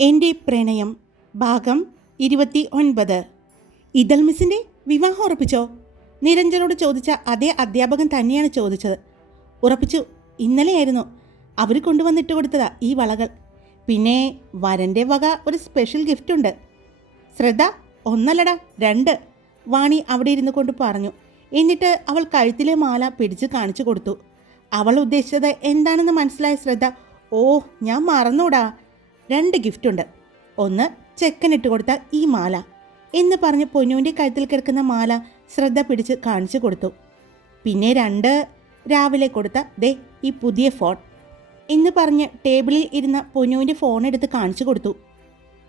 എന്റെ പ്രണയം ഭാഗം ഇരുപത്തി ഒൻപത് ഇതൽ മിസ്സിന്റെ വിവാഹം ഉറപ്പിച്ചോ? നിരഞ്ജനോട് ചോദിച്ച അതേ അധ്യാപകൻ തന്നെയാണ് ചോദിച്ചത്. ഉറപ്പിച്ചു ഇന്നലെയായിരുന്നു. അവർ കൊണ്ടുവന്നിട്ട് കൊടുത്തതാ ഈ വളകൾ. പിന്നെ വരന്റെ വക ഒരു സ്പെഷ്യൽ ഗിഫ്റ്റ് ഉണ്ട്. ശ്രദ്ധ ഒന്നല്ലടാ രണ്ട്. വാണി അവിടെ ഇരുന്നു കൊണ്ട് പറഞ്ഞു. എന്നിട്ട് അവൾ കഴുത്തിലെ മാല പിടിച്ച് കാണിച്ചു കൊടുത്തു. അവൾ ഉദ്ദേശിച്ചത് എന്താണെന്ന് മനസ്സിലായ ശ്രദ്ധ ഓ ഞാൻ മറന്നൂടാ. രണ്ട് ഗിഫ്റ്റ് ഉണ്ട്. ഒന്ന് ചെക്കനിട്ട് കൊടുത്ത ഈ മാല. എന്ന് പറഞ്ഞ് പൊന്നുവിന്റെ കഴുത്തിൽ കിടക്കുന്ന മാല ശ്രദ്ധ പിടിച്ച് കാണിച്ചു കൊടുത്തു. പിന്നെ രണ്ട് രാവിലെ കൊടുത്ത ദേ ഈ പുതിയ ഫോൺ എന്ന് പറഞ്ഞ് ടേബിളിൽ ഇരുന്ന പൊന്നുവിന്റെ ഫോൺ എടുത്ത് കാണിച്ചു കൊടുത്തു.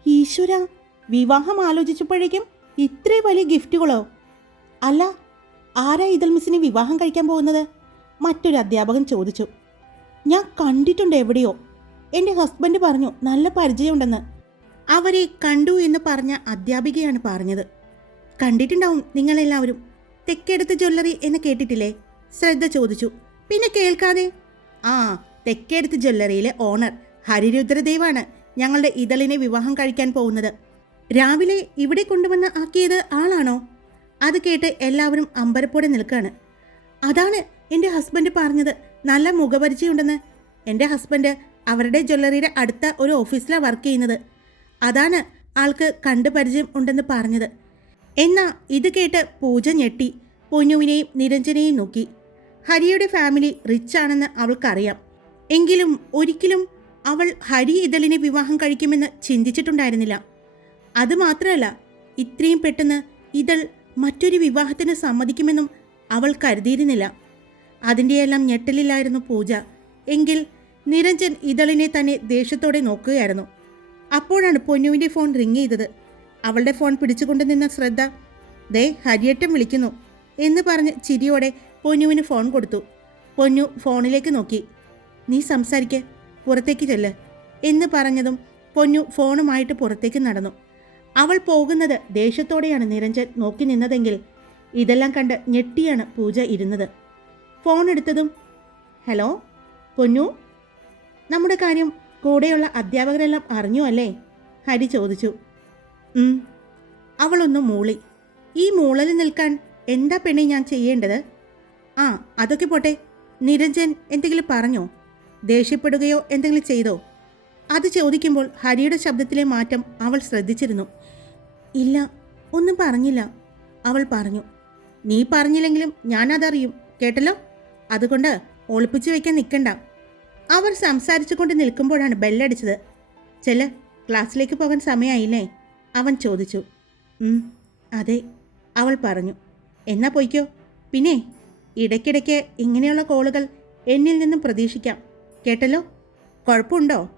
ഈശ്വര വിവാഹം ആലോചിച്ചപ്പോഴേക്കും ഇത്രയും വലിയ ഗിഫ്റ്റുകളോ അല്ല ആരാ ഇതൽ മിസ്സിന് വിവാഹം കഴിക്കാൻ പോകുന്നത്? മറ്റൊരു അധ്യാപകൻ ചോദിച്ചു. ഞാൻ കണ്ടിട്ടുണ്ട് എവിടെയോ. എന്റെ ഹസ്ബൻഡ് പറഞ്ഞു നല്ല പരിചയമുണ്ടെന്ന്. അവരെ കണ്ടു എന്ന് പറഞ്ഞ അധ്യാപികയാണ് പറഞ്ഞത്. കണ്ടിട്ടുണ്ടാവും നിങ്ങളെല്ലാവരും. തെക്കേടത്ത് ജ്വല്ലറി എന്ന് കേട്ടിട്ടില്ലേ? ശ്രദ്ധ ചോദിച്ചു. പിന്നെ കേൾക്കാതെ? ആ തെക്കേടത്ത് ജ്വല്ലറിയിലെ ഓണർ ഹരിരുദ്രദേവാണ് ഞങ്ങളുടെ ഇതളിനെ വിവാഹം കഴിക്കാൻ പോകുന്നത്. രാവിലെ ഇവിടെ കൊണ്ടുവന്ന് ആക്കിയത് ആളാണോ? അത് കേട്ട് എല്ലാവരും അമ്പരപ്പോടെ നിൽക്കുകയാണ് അതാണ് എന്റെ ഹസ്ബൻഡ് പറഞ്ഞത്. നല്ല മുഖപരിചയമുണ്ടെന്ന്. എന്റെ ഹസ്ബൻഡ് അവരുടെ ജ്വല്ലറിയുടെ അടുത്ത ഒരു ഓഫീസിലാണ് വർക്ക് ചെയ്യുന്നത്. അതാണ് ആൾക്ക് കണ്ടു പരിചയം ഉണ്ടെന്ന് പറഞ്ഞത്. എന്നാൽ ഇത് കേട്ട് പൂജ ഞെട്ടി. പൊന്നുവിനെയും നിരഞ്ജനെയും നോക്കി. ഹരിയുടെ ഫാമിലി റിച്ച് ആണെന്ന് അവൾക്കറിയാം. എങ്കിലും ഒരിക്കലും അവൾ ഹരി ഇതളിനെ വിവാഹം കഴിക്കുമെന്ന് ചിന്തിച്ചിട്ടുണ്ടായിരുന്നില്ല. അതുമാത്രമല്ല ഇത്രയും പെട്ടെന്ന് ഇതൾ മറ്റൊരു വിവാഹത്തിന് സമ്മതിക്കുമെന്നും അവൾ കരുതിയിരുന്നില്ല. അതിന്റെയെല്ലാം ഞെട്ടലിലായിരുന്നു പൂജ. എങ്കിൽ നിരഞ്ജൻ ഇതളിനെ തന്നെ ദേഷ്യത്തോടെ നോക്കുകയായിരുന്നു. അപ്പോഴാണ് പൊന്നുവിന്റെ ഫോൺ റിങ് ചെയ്തത്. അവളുടെ ഫോൺ പിടിച്ചുകൊണ്ട് നിന്ന ശ്രദ്ധ ദേ ഹരിയേട്ടൻ വിളിക്കുന്നു എന്ന് പറഞ്ഞ് ചിരിയോടെ പൊന്നുവിന് ഫോൺ കൊടുത്തു. പൊന്നു ഫോണിലേക്ക് നോക്കി. നീ സംസാരിക്ക പുറത്തേക്ക് ചെല്ല് എന്ന് പറഞ്ഞതും പൊന്നു ഫോണുമായിട്ട് പുറത്തേക്ക് നടന്നു. അവൾ പോകുന്നത് ദേഷ്യത്തോടെയാണ് നിരഞ്ജൻ നോക്കി നിന്നതെങ്കിൽ ഇതെല്ലാം കണ്ട് ഞെട്ടിയാണ് പൂജ ഇരുന്നത്. ഫോൺ എടുത്തതും ഹലോ പൊന്നു? നമ്മുടെ കാര്യം കൂടെയുള്ള അധ്യാപകരെല്ലാം അറിഞ്ഞു അല്ലേ? ഹരി ചോദിച്ചു. അവളൊന്ന് മൂളി. ഈ മൂളലിൽ നിൽക്കാൻ എന്താ പെണ്ണി ഞാൻ ചെയ്യേണ്ടത്? ആ അതൊക്കെ പോട്ടെ. നിരഞ്ജൻ എന്തെങ്കിലും പറഞ്ഞോ? ദേഷ്യപ്പെടുകയോ എന്തെങ്കിലും ചെയ്തോ? അത് ചോദിക്കുമ്പോൾ ഹരിയുടെ ശബ്ദത്തിലെ മാറ്റം അവൾ ശ്രദ്ധിച്ചിരുന്നു. ഇല്ല ഒന്നും പറഞ്ഞില്ല. അവൾ പറഞ്ഞു. നീ പറഞ്ഞില്ലെങ്കിലും ഞാനതറിയും കേട്ടല്ലോ? അതുകൊണ്ട് ഒളിപ്പിച്ചു വയ്ക്കാൻ നിൽക്കണ്ട അവർ സംസാരിച്ചു കൊണ്ട് നിൽക്കുമ്പോഴാണ് ബെല്ലടിച്ചത്. ചെല്ല ക്ലാസ്സിലേക്ക് പോകാൻ സമയമായില്ലേ അവൻ ചോദിച്ചു. അതെ അവൾ പറഞ്ഞു. എന്നാ പോയിക്കോ. പിന്നെ ഇടയ്ക്കിടയ്ക്ക് ഇങ്ങനെയുള്ള കോളുകൾ എന്നിൽ നിന്നും പ്രതീക്ഷിക്കാം. കേട്ടല്ലോ? കുഴപ്പമുണ്ടോ?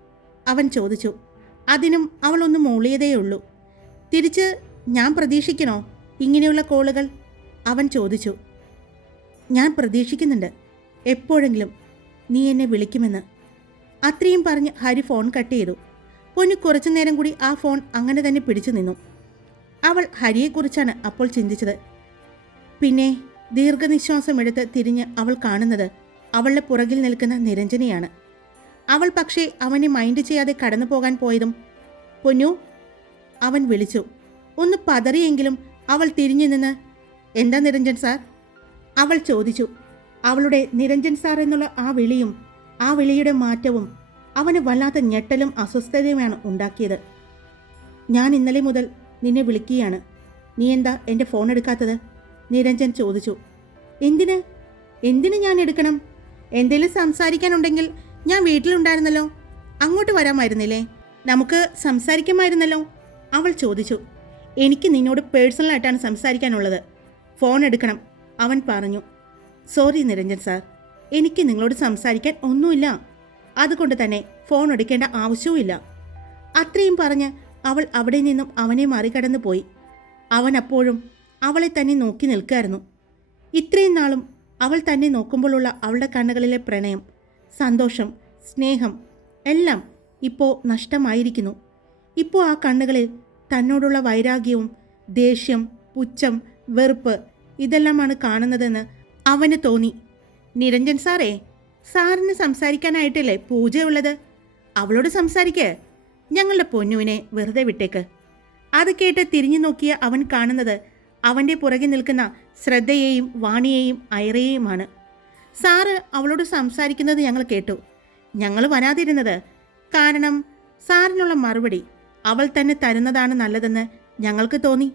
അവൻ ചോദിച്ചു. അതിനും അവൾ ഒന്ന് മൂളിയതേയുള്ളൂ. തിരിച്ച് ഞാൻ പ്രതീക്ഷിക്കണോ ഇങ്ങനെയുള്ള കോളുകൾ? അവൻ ചോദിച്ചു. ഞാൻ പ്രതീക്ഷിക്കുന്നുണ്ട്. എപ്പോഴെങ്കിലും. നീ എന്നെ വിളിക്കുമെന്ന്. അത്രയും പറഞ്ഞ് ഹരി ഫോൺ കട്ട് ചെയ്തു. പൊന്നു കുറച്ചു നേരം കൂടി ആ ഫോൺ അങ്ങനെ തന്നെ പിടിച്ചു നിന്നു. അവൾ ഹരിയെക്കുറിച്ചാണ് അപ്പോൾ ചിന്തിച്ചത്. പിന്നെ ദീർഘനിശ്വാസം എടുത്ത് തിരിഞ്ഞ് അവൾ കാണുന്നത് അവളുടെ പുറകിൽ നിൽക്കുന്ന നിരഞ്ജനയാണ്. അവൾ പക്ഷേ അവനെ മൈൻഡ് ചെയ്യാതെ കടന്നു പോകാൻ പോയതും പൊന്നു അവൻ വിളിച്ചു. ഒന്ന് പതറിയെങ്കിലും അവൾ തിരിഞ്ഞു നിന്ന് എന്താ നിരഞ്ജൻ സാർ? അവൾ ചോദിച്ചു. അവളുടെ നിരഞ്ജൻ സാർ എന്നുള്ള ആ വിളിയും ആ വിളിയുടെ മാറ്റവും അവന് വല്ലാത്ത ഞെട്ടലും അസ്വസ്ഥതയുമാണ് ഉണ്ടാക്കിയത്. ഞാൻ ഇന്നലെ മുതൽ നിന്നെ വിളിക്കുകയാണ്. നീ എന്താ എന്റെ ഫോൺ എടുക്കാത്തത്? നിരഞ്ജൻ ചോദിച്ചു. എന്തിന്? എന്തിന് ഞാൻ എടുക്കണം? എന്തെങ്കിലും സംസാരിക്കാനുണ്ടെങ്കിൽ ഞാൻ വീട്ടിലുണ്ടായിരുന്നല്ലോ. അങ്ങോട്ട് വരാമായിരുന്നില്ലേ? നമുക്ക് സംസാരിക്കാമായിരുന്നല്ലോ. അവൾ ചോദിച്ചു. എനിക്ക് നിന്നോട് പേഴ്സണലായിട്ടാണ് സംസാരിക്കാനുള്ളത്. ഫോൺ എടുക്കണം അവൻ പറഞ്ഞു. Sorry Niranjan sir. എനിക്ക് നിങ്ങളോട് സംസാരിക്കാൻ ഒന്നുമില്ല. അതുകൊണ്ട് തന്നെ ഫോൺ എടുക്കേണ്ട ആവശ്യവുമില്ല. അത്രയും പറഞ്ഞ് അവൾ അവിടെ നിന്നും അവനെ മറികടന്നു പോയി അവൻ അപ്പോഴും അവളെ തന്നെ നോക്കി നിൽക്കായിരുന്നു ഇത്രയും നാളും അവൾ തന്നെ നോക്കുമ്പോഴുള്ള അവളുടെ കണ്ണുകളിലെ പ്രണയം സന്തോഷം സ്നേഹം എല്ലാം ഇപ്പോൾ നഷ്ടമായിരിക്കുന്നു. ഇപ്പോൾ ആ കണ്ണുകളിൽ തന്നോടുള്ള വൈരാഗ്യവും ദേഷ്യം പുച്ഛം വെറുപ്പ് ഇതെല്ലാമാണ് കാണുന്നതെന്ന് അവന് തോന്നി. നിരഞ്ജൻ സാറേ സാറിന് സംസാരിക്കാനായിട്ടല്ലേ പൂജയുള്ളത്? അവളോട് സംസാരിക്ക്. ഞങ്ങളുടെ പൊന്നുവിനെ വെറുതെ വിട്ടേക്ക്. അത് കേട്ട് തിരിഞ്ഞു നോക്കിയ അവൻ കാണുന്നത് അവന്റെ പുറകെ നിൽക്കുന്ന ശ്രദ്ധയെയും വാണിയെയും ഐറയെയുമാണ് സാറ് അവളോട് സംസാരിക്കുന്നത് ഞങ്ങൾ കേട്ടു. ഞങ്ങൾ വരാതിരുന്നത്. കാരണം സാറിനുള്ള മറുപടി അവൾ തന്നെ തരുന്നതാണ് നല്ലതെന്ന് ഞങ്ങൾക്ക് തോന്നി.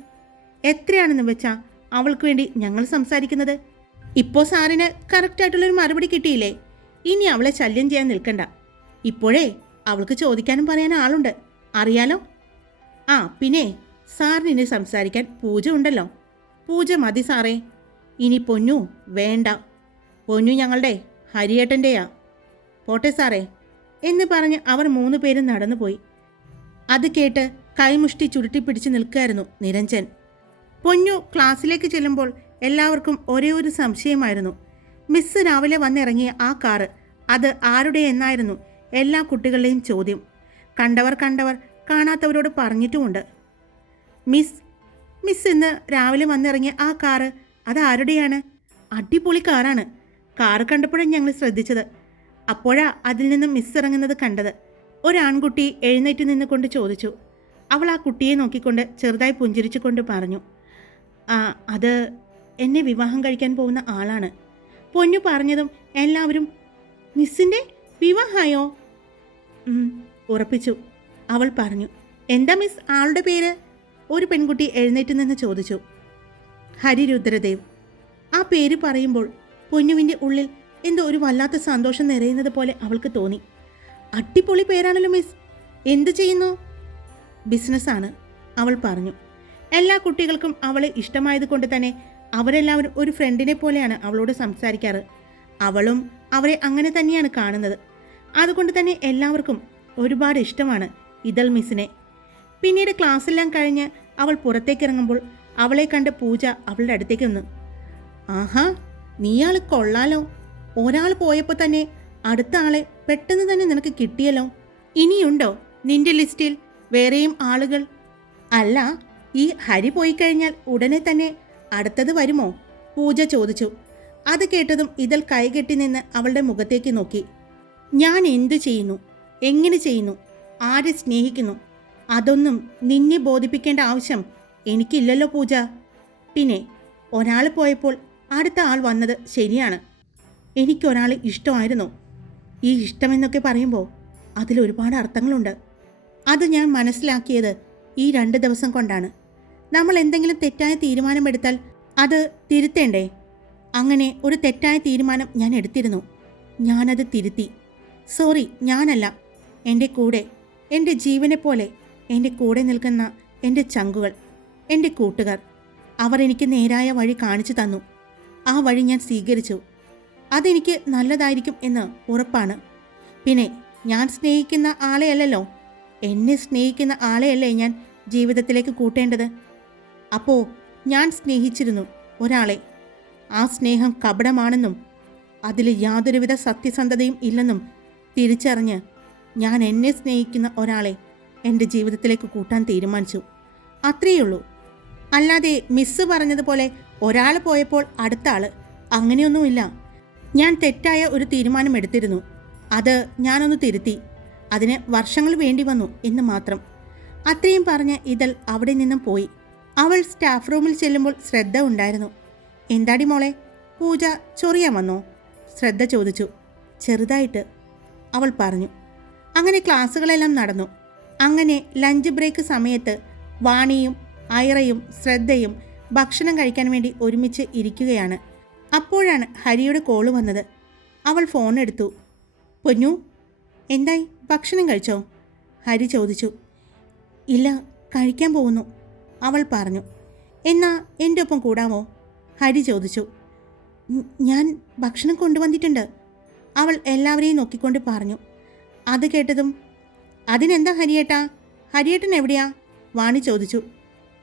എത്രയാണെന്ന് വെച്ചാൽ അവൾക്ക് വേണ്ടി ഞങ്ങൾ സംസാരിക്കുന്നത്? ഇപ്പോൾ സാറിന് കറക്റ്റായിട്ടുള്ളൊരു മറുപടി കിട്ടിയില്ലേ? ഇനി അവളെ ശല്യം ചെയ്യാൻ നിൽക്കണ്ട. ഇപ്പോഴേ അവൾക്ക് ചോദിക്കാനും പറയാൻ ആളുണ്ട്. അറിയാലോ? ആ പിന്നെ സാറിന് ഇനി സംസാരിക്കാൻ പൂജ ഉണ്ടല്ലോ. പൂജ മതി സാറേ. ഇനി പൊന്നു വേണ്ട. പൊന്നു ഞങ്ങളുടെ ഹരിയേട്ടന്റെയാ. പോട്ടെ സാറേ. എന്ന് പറഞ്ഞ് അവർ മൂന്ന് പേരും നടന്നുപോയി. അത് കേട്ട് കൈമുഷ്ടി ചുരുട്ടിപ്പിടിച്ച് നിൽക്കുകയായിരുന്നു നിരഞ്ജൻ. പൊന്നു ക്ലാസ്സിലേക്ക് ചെല്ലുമ്പോൾ എല്ലാവർക്കും ഒരേ ഒരു സംശയമായിരുന്നു. മിസ് രാവിലെ വന്നിറങ്ങിയ ആ കാറ് അത് ആരുടെ എന്നായിരുന്നു എല്ലാ കുട്ടികളുടെയും ചോദ്യം. കണ്ടവർ കണ്ടവർ കാണാത്തവരോട് പറഞ്ഞിട്ടുമുണ്ട്. മിസ് മിസ് ഇന്ന് രാവിലെ വന്നിറങ്ങിയ ആ കാറ് അത് ആരുടെയാണ്? അടിപൊളി കാറാണ്. കാറ് കണ്ടപ്പോഴാണ് ഞങ്ങൾ ശ്രദ്ധിച്ചത്. അപ്പോഴാ അതിൽ നിന്ന് മിസ് ഇറങ്ങുന്നത് കണ്ടത്. ഒരാൺകുട്ടി എഴുന്നേറ്റ് നിന്നുകൊണ്ട് ചോദിച്ചു. അവൾ ആ കുട്ടിയെ നോക്കിക്കൊണ്ട് ചെറുതായി പുഞ്ചിരിച്ചുകൊണ്ട് പറഞ്ഞു. അത് എന്നെ വിവാഹം കഴിക്കാൻ പോകുന്ന ആളാണ്. പൊന്നു പറഞ്ഞതും എല്ലാവരും മിസ്സിന്റെ വിവാഹമായോ? ഉറപ്പിച്ചു. അവൾ പറഞ്ഞു എന്താ മിസ് ആളുടെ പേര്? ഒരു പെൺകുട്ടി എഴുന്നേറ്റ് നിന്ന് ചോദിച്ചു. ഹരിരുദ്രദേവ്. ആ പേര് പറയുമ്പോൾ പൊന്നുവിന്റെ ഉള്ളിൽ എന്തോ ഒരു വല്ലാത്ത സന്തോഷം നിറയുന്നത് പോലെ അവൾക്ക് തോന്നി. അടിപൊളി പേരാണല്ലോ മിസ്. എന്ത് ചെയ്യുന്നു? ബിസിനസ്സാണ് അവൾ പറഞ്ഞു. എല്ലാ കുട്ടികൾക്കും അവളെ ഇഷ്ടമായത് കൊണ്ട് തന്നെ അവരെല്ലാവരും ഒരു ഫ്രണ്ടിനെ പോലെയാണ് അവളോട് സംസാരിക്കാറ്. അവളും അവരെ അങ്ങനെ തന്നെയാണ് കാണുന്നത്. അതുകൊണ്ട് തന്നെ എല്ലാവർക്കും ഒരുപാട് ഇഷ്ടമാണ് ഇതൽ മിസ്സിനെ. പിന്നീട് ക്ലാസ്സെല്ലാം കഴിഞ്ഞ് അവൾ പുറത്തേക്ക് ഇറങ്ങുമ്പോൾ അവളെ കണ്ട് പൂജ അവളുടെ അടുത്തേക്ക് വന്നു. ആഹാ നീയാൾ കൊള്ളാലോ. ഒരാൾ പോയപ്പോൾ തന്നെ അടുത്ത ആളെ പെട്ടെന്ന് തന്നെ നിനക്ക് കിട്ടിയല്ലോ. ഇനിയുണ്ടോ നിന്റെ ലിസ്റ്റിൽ വേറെയും ആളുകൾ? അല്ല ഈ ഹരി പോയി കഴിഞ്ഞാൽ ഉടനെ തന്നെ അടുത്തത് വരുമോ? പൂജ ചോദിച്ചു. അത് കേട്ടതും ഇതൽ കൈകെട്ടി നിന്ന് അവളുടെ മുഖത്തേക്ക് നോക്കി. ഞാൻ എന്തു ചെയ്യുന്നു? എങ്ങനെ ചെയ്യുന്നു? ആരെ സ്നേഹിക്കുന്നു? അതൊന്നും നിന്നെ ബോധിപ്പിക്കേണ്ട ആവശ്യം എനിക്കില്ലല്ലോ പൂജ. പിന്നെ ഒരാൾ പോയപ്പോൾ അടുത്ത ആൾ വന്നത് ശരിയാണ്. എനിക്കൊരാൾ ഇഷ്ടമായിരുന്നു. ഈ ഇഷ്ടമെന്നൊക്കെ പറയുമ്പോൾ അതിലൊരുപാട് അർത്ഥങ്ങളുണ്ട്. അത് ഞാൻ മനസ്സിലാക്കിയത് ഈ രണ്ട് ദിവസം കൊണ്ടാണ്. നമ്മൾ എന്തെങ്കിലും തെറ്റായ തീരുമാനം എടുത്താൽ അത് തിരുത്തേണ്ടേ? അങ്ങനെ ഒരു തെറ്റായ തീരുമാനം ഞാൻ എടുത്തിരുന്നു. ഞാനത് തിരുത്തി. സോറി ഞാനല്ല. എന്റെ കൂടെ എന്റെ ജീവനെപ്പോലെ പോലെ എന്റെ കൂടെ നിൽക്കുന്ന എന്റെ ചങ്കുകൾ എന്റെ കൂട്ടുകാർ അവർ എനിക്ക് നേരായ വഴി കാണിച്ചു തന്നു. ആ വഴി ഞാൻ സ്വീകരിച്ചു. അതെനിക്ക് നല്ലതായിരിക്കും എന്ന് ഉറപ്പാണ്. പിന്നെ ഞാൻ സ്നേഹിക്കുന്ന ആളെയല്ലല്ലോ? എന്നെ സ്നേഹിക്കുന്ന ആളെയല്ലേ ഞാൻ ജീവിതത്തിലേക്ക് കൂട്ടേണ്ടത്? അപ്പോൾ ഞാൻ സ്നേഹിച്ചിരുന്നു ഒരാളെ. ആ സ്നേഹം കപടമാണെന്നും അതിൽ യാതൊരുവിധ സത്യസന്ധതയും ഇല്ലെന്നും തിരിച്ചറിഞ്ഞ് ഞാൻ എന്നെ സ്നേഹിക്കുന്ന ഒരാളെ എന്റെ ജീവിതത്തിലേക്ക് കൂട്ടാൻ തീരുമാനിച്ചു. അത്രയുള്ളൂ അല്ലാതെ മിസ്സ് പറഞ്ഞതുപോലെ ഒരാൾ പോയപ്പോൾ അടുത്ത ആൾ അങ്ങനെയൊന്നുമില്ല. ഞാൻ തെറ്റായ ഒരു തീരുമാനം എടുത്തിരുന്നു. അത് ഞാനൊന്ന് തിരുത്തി. അതിന് വർഷങ്ങൾ വേണ്ടി വന്നു എന്ന് മാത്രം. അത്രയും പറഞ്ഞ് ഇതൽ അവിടെ നിന്നും പോയി. അവൾ സ്റ്റാഫ് റൂമിൽ ചെല്ലുമ്പോൾ ശ്രദ്ധ ഉണ്ടായിരുന്നു. എന്താടി മോളെ? പൂജ ചൊറിയാൻ വന്നോ? ശ്രദ്ധ ചോദിച്ചു. ചെറുതായിട്ട്. അവൾ പറഞ്ഞു. അങ്ങനെ ക്ലാസ്സുകളെല്ലാം നടന്നു. അങ്ങനെ ലഞ്ച് ബ്രേക്ക് സമയത്ത് വാണിയും ഐറയും ശ്രദ്ധയും ഭക്ഷണം കഴിക്കാൻ വേണ്ടി ഒരുമിച്ച് ഇരിക്കുകയാണ്. അപ്പോഴാണ് ഹരിയുടെ കോൾ വന്നത്. അവൾ ഫോൺ എടുത്തു. പൊന്നു എന്തായി? ഭക്ഷണം കഴിച്ചോ? ഹരി ചോദിച്ചു. ഇല്ല കഴിക്കാൻ പോകുന്നു. അവൾ പറഞ്ഞു എന്നാ എന്റെ ഒപ്പം കൂടാമോ? ഹരി ചോദിച്ചു ഞാൻ ഭക്ഷണം കൊണ്ടുവന്നിട്ടുണ്ട്. അവൾ എല്ലാവരെയും നോക്കിക്കൊണ്ട് പറഞ്ഞു അത് കേട്ടതും അതിനെന്താ ഹരിയേട്ടാ? ഹരിയേട്ടൻ എവിടെയാ? വാണി ചോദിച്ചു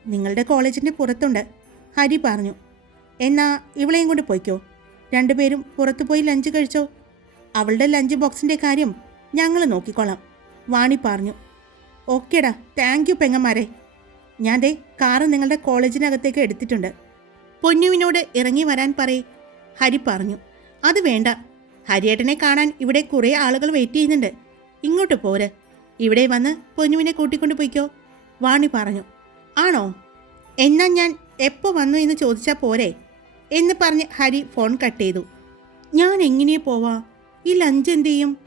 നിങ്ങളുടെ കോളേജിന്റെ പുറത്തുണ്ട്. ഹരി പറഞ്ഞു എന്നാ ഇവളെയും കൊണ്ട് പോയിക്കോ. രണ്ടുപേരും പുറത്തു പോയി ലഞ്ച് കഴിച്ചോ? അവളുടെ ലഞ്ച് ബോക്സിന്റെ കാര്യം ഞങ്ങൾ നോക്കിക്കോളാം വാണി പറഞ്ഞു ഓക്കേടാ താങ്ക് യു പെങ്ങന്മാരെ. ഞാൻ ദേ കാറ് നിങ്ങളുടെ കോളേജിനകത്തേക്ക് എടുത്തിട്ടുണ്ട്. പൊന്നുവിനോട് ഇറങ്ങി വരാൻ പറയ് ഹരി പറഞ്ഞു. അത് വേണ്ട. ഹരിയേട്ടനെ കാണാൻ ഇവിടെ കുറേ ആളുകൾ വെയിറ്റ് ചെയ്യുന്നുണ്ട്. ഇങ്ങോട്ട് പോര്. ഇവിടെ വന്ന് പൊന്നുവിനെ കൂട്ടിക്കൊണ്ട് പോയിക്കോ വാണി പറഞ്ഞു. ആണോ? എന്നാ ഞാൻ എപ്പോൾ വന്നു എന്ന് ചോദിച്ചാൽ പോരെ എന്ന് പറഞ്ഞ് ഹരി ഫോൺ കട്ട് ചെയ്തു. ഞാൻ എങ്ങനെയാ പോവാ? ഈ ലഞ്ച് എന്ത് ചെയ്യും?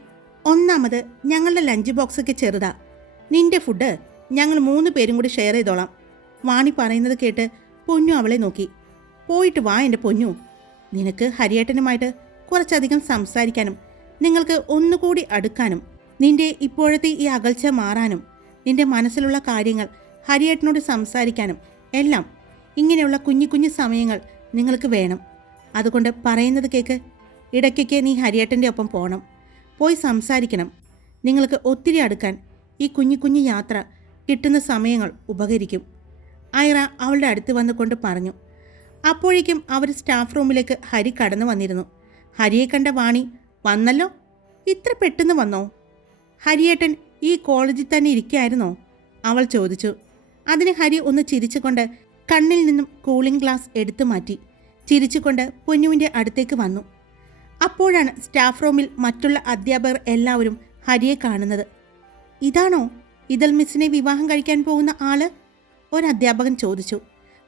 ഒന്നാമത് ഞങ്ങളുടെ ലഞ്ച് ബോക്സൊക്കെ ചെറുതാ. നിന്റെ ഫുഡ് ഞങ്ങൾ മൂന്ന് പേരും കൂടി ഷെയർ ചെയ്തോളാം. വാണി പറയുന്നത് കേട്ട് പൊന്നു അവളെ നോക്കി. പോയിട്ട് വാ എന്റെ പൊന്നു. നിനക്ക് ഹരിയേട്ടനുമായിട്ട് കുറച്ചധികം സംസാരിക്കാനും നിങ്ങൾക്ക് ഒന്നുകൂടി അടുക്കാനും നിന്റെ ഇപ്പോഴത്തെ ഈ അകൽച്ച മാറാനും നിന്റെ മനസ്സിലുള്ള കാര്യങ്ങൾ ഹരിയേട്ടനോട് സംസാരിക്കാനും എല്ലാം ഇങ്ങനെയുള്ള കുഞ്ഞു കുഞ്ഞു സമയങ്ങൾ നിങ്ങൾക്ക് വേണം. അതുകൊണ്ട് പറയുന്നത് കേക്ക് ഇടയ്ക്കൊക്കെ നീ ഹരിയേട്ടന്റെ ഒപ്പം പോകണം പോയി സംസാരിക്കണം. നിങ്ങൾക്ക് ഒത്തിരി അടുക്കാൻ ഈ കുഞ്ഞു കുഞ്ഞു യാത്ര കിട്ടുന്ന സമയങ്ങൾ ഉപകരിക്കും. ഐറ അവളുടെ അടുത്ത് വന്നുകൊണ്ട് പറഞ്ഞു അപ്പോഴേക്കും അവർ സ്റ്റാഫ് റൂമിലേക്ക് ഹരി കടന്നു വന്നിരുന്നു. ഹരിയെ കണ്ട വാണി വന്നല്ലോ? ഇത്ര പെട്ടെന്ന് വന്നോ? ഹരിയേട്ടൻ ഈ കോളേജിൽ തന്നെ ഇരിക്കായിരുന്നോ? അവൾ ചോദിച്ചു. അതിന് ഹരി ഒന്ന് ചിരിച്ചുകൊണ്ട് കണ്ണിൽ നിന്നും കൂളിംഗ് ഗ്ലാസ് എടുത്തു മാറ്റി. ചിരിച്ചുകൊണ്ട് പൊന്നുവിന്റെ അടുത്തേക്ക് വന്നു. അപ്പോഴാണ് സ്റ്റാഫ് റൂമിൽ മറ്റുള്ള അധ്യാപകർ എല്ലാവരും ഹരിയെ കാണുന്നത്. ഇതാണോ? ഇതൽ മിസ്സിനെ വിവാഹം കഴിക്കാൻ പോകുന്ന ആൾ? ഒരധ്യാപകൻ ചോദിച്ചു.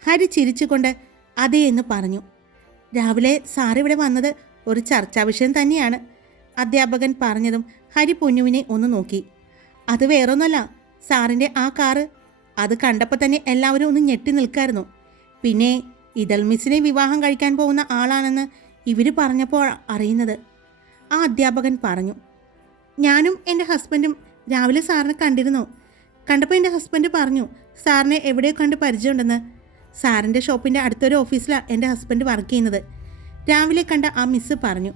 ഹരി ചിരിച്ചുകൊണ്ട് അതെ എന്ന് പറഞ്ഞു. രാവിലെ സാർ ഇവിടെ വന്നത് ഒരു ചർച്ചാ വിഷയം തന്നെയാണ്. അധ്യാപകൻ പറഞ്ഞതും ഹരി പൊന്നുവിനെ ഒന്ന് നോക്കി. അത് വേറൊന്നല്ല സാറിന്റെ ആ കാറ്. അത് കണ്ടപ്പോൾ തന്നെ എല്ലാവരും ഒന്ന് ഞെട്ടി നിൽക്കായിരുന്നു. പിന്നെ ഇതൽ മിസ്സിനെ വിവാഹം കഴിക്കാൻ പോകുന്ന ആളാണെന്ന് ഇവർ പറഞ്ഞപ്പോൾ അറിയുന്നത്. ആ അധ്യാപകൻ പറഞ്ഞു. ഞാനും എന്റെ ഹസ്ബൻഡും രാവിലെ സാറിനെ കണ്ടിരുന്നു. കണ്ടപ്പോൾ എന്റെ ഹസ്ബൻഡ് പറഞ്ഞു സാറിനെ എവിടെയോ കണ്ട് പരിചയമുണ്ടെന്ന്. സാറിന്റെ ഷോപ്പിന്റെ അടുത്തൊരു ഓഫീസിലാണ് എന്റെ ഹസ്ബൻഡ് വർക്ക് ചെയ്യുന്നത്. രാവിലെ കണ്ട ആ മിസ് പറഞ്ഞു